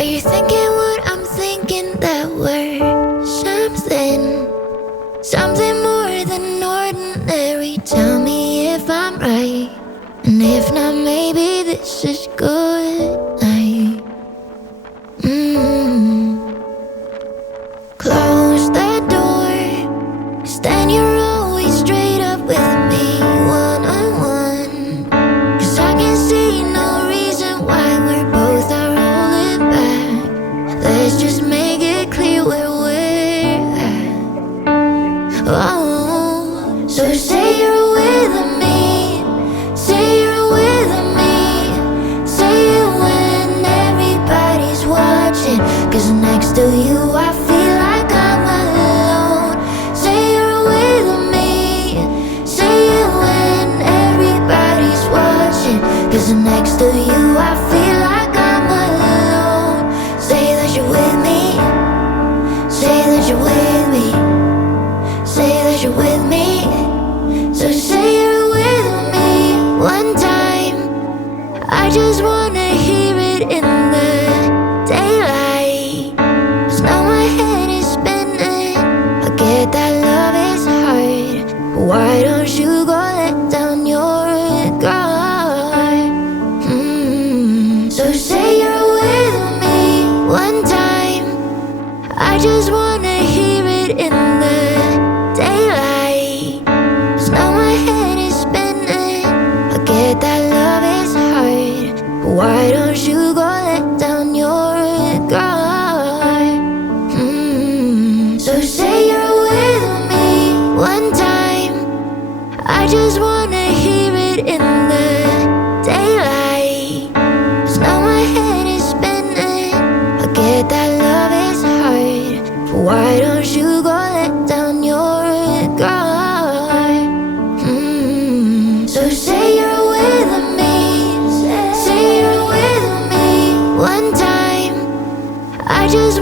Are you thinking what I'm thinking? That we're something more than ordinary. Tell me if I'm right, and if not, maybe this is good night. Close the door, 'cause then you're always straight up with me, one-on-one. 'Cause I can see no reason why we're both are holding back. Let's just make it clear where we're at. Oh, so say you're with me, say you're with me, say it when everybody's watching. 'Cause next to you I feel like I'm alone. Say you're with me, say it when everybody's watching. 'Cause next to you I feel like I'm alone. Say that you're with me, say that you're with me, say that you're with me. So say you're with me one time. I just wanna hear it in the daylight. 'Cause now my head is spinning. I get that love is hard, but why don't you go let down your guard? So say you're with me one time. I just wanna hear it in the daylight. 'Cause now my head is spinning. I get that love is hard, but why don't you go let down your guard? So say you're with me one time. I just wanna hear it in the daylight. 'Cause now my head is spinning. I get that love is hard, but why don't you go let down your guard? So say you're with me, say you're with me one time. I just